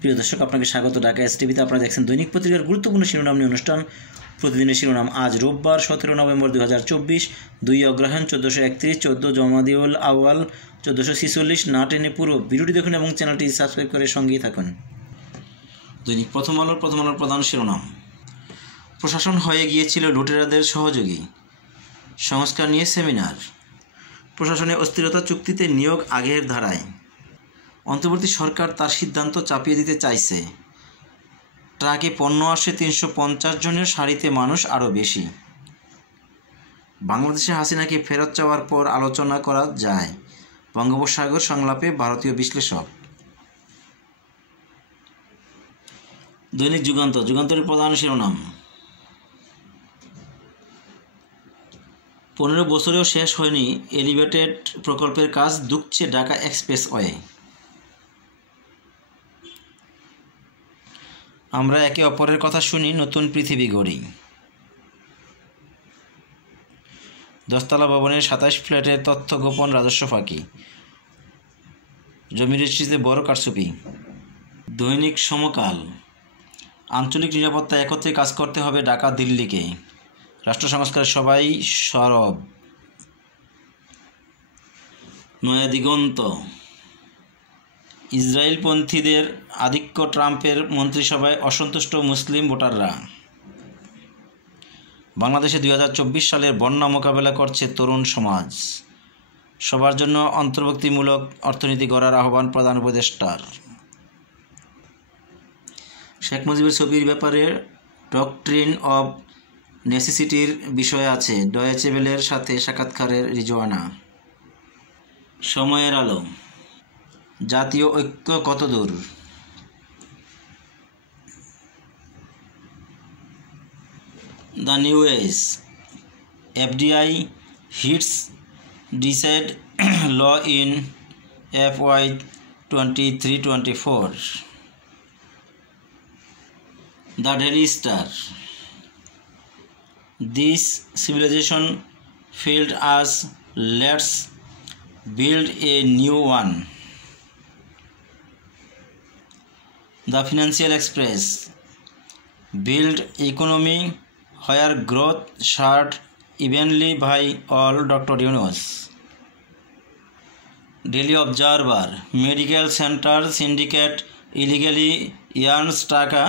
প্রিয় দর্শক, আপনাকে স্বাগত ঢাকা এসটিভিতে। আপনারা দেখছেন দৈনিক পত্রিকার গুরুত্বপূর্ণ শিরোনাম নিয়ে অনুষ্ঠান প্রতিদিনের শিরোনাম। আজ রোববার 17 নভেম্বর 2024, 2 অগ্রহায়ণ 1431, 14 জমাদিউল আউয়াল 1446। না টেনে পুরো ভিডিওটি দেখুন এবং চ্যানেলটি সাবস্ক্রাইব করে সঙ্গেই থাকুন। দৈনিক প্রথম আলোর প্রধান শিরোনাম। প্রশাসন হয়ে গিয়েছিল লুটেরাদের সহযোগী, সংস্কার নিয়ে সেমিনার। প্রশাসনে অস্থিরতা, চুক্তিতে নিয়োগ আগের ধারায়। অন্তর্বর্তী সরকার তার সিদ্ধান্ত চাপিয়ে দিতে চাইছে। ট্রাকে পণ্য আসে 350 জনের, সারিতে মানুষ আরও বেশি। বাংলাদেশে হাসিনাকে ফেরত চাওয়ার পর আলোচনা করা যায়, বঙ্গোপসাগর সংলাপে ভারতীয় বিশ্লেষক। দৈনিক যুগান্তরের প্রধান শিরোনাম। 15 বছরেও শেষ হয়নি এলিভেটেড প্রকল্পের কাজ, দুঃখছে ঢাকা এক্সপ্রেসওয়ে। আমরা একে অপরের কথা শুনি, নতুন পৃথিবী গড়ি। 10তলা ভবনের 27 ফ্ল্যাটের তথ্য গোপন, রাজস্ব ফাঁকি। জমি রেজিস্ট্রিতে বড় কারচুপি। দৈনিক সমকাল। আঞ্চলিক নিরাপত্তা একত্রে কাজ করতে হবে ঢাকা দিল্লিকে, রাষ্ট্র সংস্কারের সবাই সরব। নয়া দিগন্ত। ইসরায়েলপন্থীদের আধিক্য, ট্রাম্পের মন্ত্রিসভায় অসন্তুষ্ট মুসলিম ভোটাররা। বাংলাদেশে 2024 সালের বন্যা মোকাবেলা করছে তরুণ সমাজ, সবার জন্য অন্তর্ভুক্তিমূলক অর্থনীতি গড়ার আহ্বান প্রধান উপদেষ্টার। শেখ মুজিবের ছবির ব্যাপারে ডক্ট্রিন অব নেসেসিটির বিষয় আছে, ডয়েচে ভেলের সাথে সাক্ষাৎকারের রিজওয়ানা। সময়ের আলো। জাতীয় ঐক্য কতদূর? The new age. FDI hits decade low in FY 23-24। The daily star. This civilization failed us, let's build a new one. The Financial Express. Build economy where growth shared evenly by all, Dr. Yunus. Daily Observer. Medical center syndicate illegally earns টাকা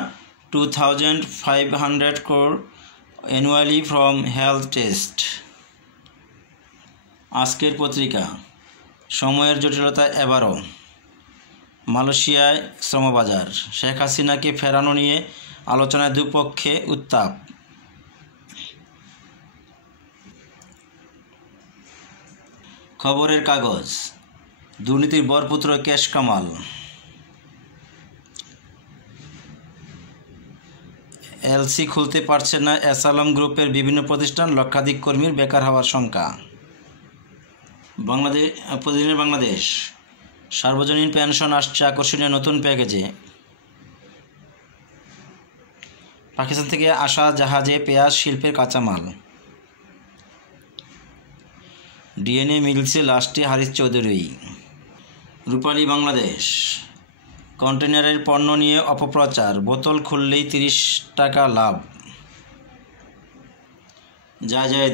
2,500 crore annually from health test. আজকের পত্রিকা। সময়ের জটিলতা এবারও। মালয়েশিয়ায় শ্রমবাজার। শেখ হাসিনাকে ফেরানো নিয়ে আলোচনায় দুপক্ষে উত্তাপ। খবরের কাগজ। দুর্নীতির বরপুত্র কেশ কামাল। এলসি খুলতে পারছে না এসালম গ্রুপের বিভিন্ন প্রতিষ্ঠান, লক্ষাধিক কর্মীর বেকার হওয়ার শঙ্কা। বাংলাদেশ। সার্বজনীন পেনশন আসছে আকর্ষণীয় নতুন প্যাকেজে। পাকিস্তান থেকে আসা জাহাজে পেঁয়াজ শিল্পের কাঁচামাল। ডিএনএ মিলছে লাশটি হারিস চৌধুরী। রূপালী বাংলাদেশ। কন্টেনারের পণ্য নিয়ে অপপ্রচার, বোতল খুললেই 30 টাকা লাভ।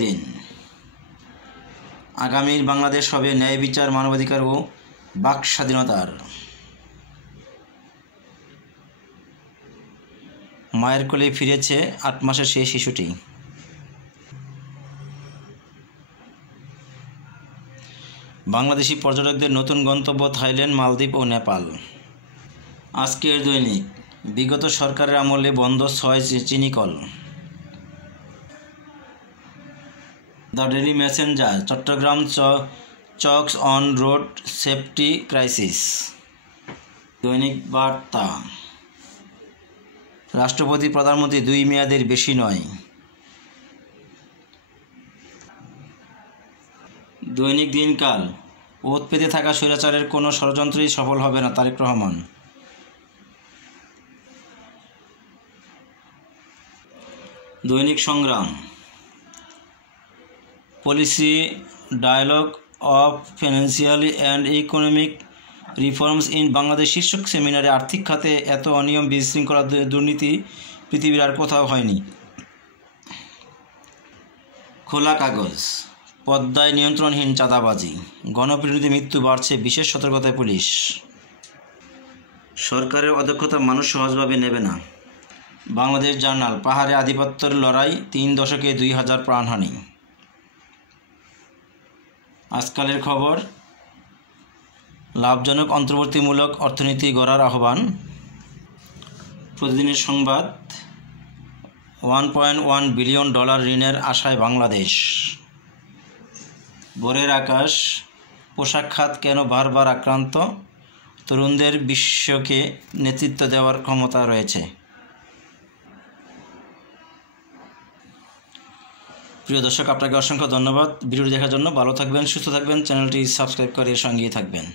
দিন। আগামীর বাংলাদেশ হবে ন্যায় বিচার, মানবাধিকার ও বাক স্বাধীনতার। মায়ের কোলে ফিরেছে 8 মাসের সেই শিশুটি। বাংলাদেশি পর্যটকদের নতুন গন্তব্য থাইল্যান্ড, মালদ্বীপ ও নেপাল। আজকের দৈনিক। বিগত সরকারের আমলে বন্ধ 6 চিনিকল। The Daily Messenger. Chattogram chokes on road safety crisis. Dainik Barta. রাষ্ট্রপতি প্রধানমন্ত্রী 2 মেয়াদের বেশি নয়। দৈনিক দিনকাল। ওত পেতে থাকা স্বৈরাচারের কোনো ষড়যন্ত্রই সফল হবে না, Tarique Rahman. Dainik Sangram. Policy dialogue of financial and economic reforms in Bangladesh শীর্ষক সেমিনারে আর্থিক খাতে এত অনিয়ম, বিশৃঙ্খলা, দুর্নীতি পৃথিবীর আর কোথাও হয়নি। খোলা কাগজ, পদ্মায় নিয়ন্ত্রণহীন চাঁদাবাজি, গণবিরোধী মৃত্যু বাড়ছে, বিশেষ সতর্কতায় পুলিশ। সরকারের অদক্ষতা মানুষ সহজভাবে নেবে না। বাংলাদেশ জার্নাল, পাহাড়ে আধিপত্যের লড়াই, 3 দশকে 2000 প্রাণহানি। আজকালের খবর, লাভজনক অন্তর্বর্তীমূলক অর্থনীতি গড়ার আহ্বান। প্রতিদিনের সংবাদ, $1.1 বিলিয়ন ঋণের আশায় বাংলাদেশ। ভোরের আকাশ, পোশাক খাত কেন বারবার আক্রান্ত, তরুণদের বিশ্বকে নেতৃত্ব দেওয়ার ক্ষমতা রয়েছে। প্রিয় দর্শক, আপনাকে অসংখ্য ধন্যবাদ ভিডিওটি দেখার জন্য। ভালো থাকবেন, সুস্থ থাকবেন, চ্যানেলটি সাবস্ক্রাইব করে সঙ্গেই থাকবেন।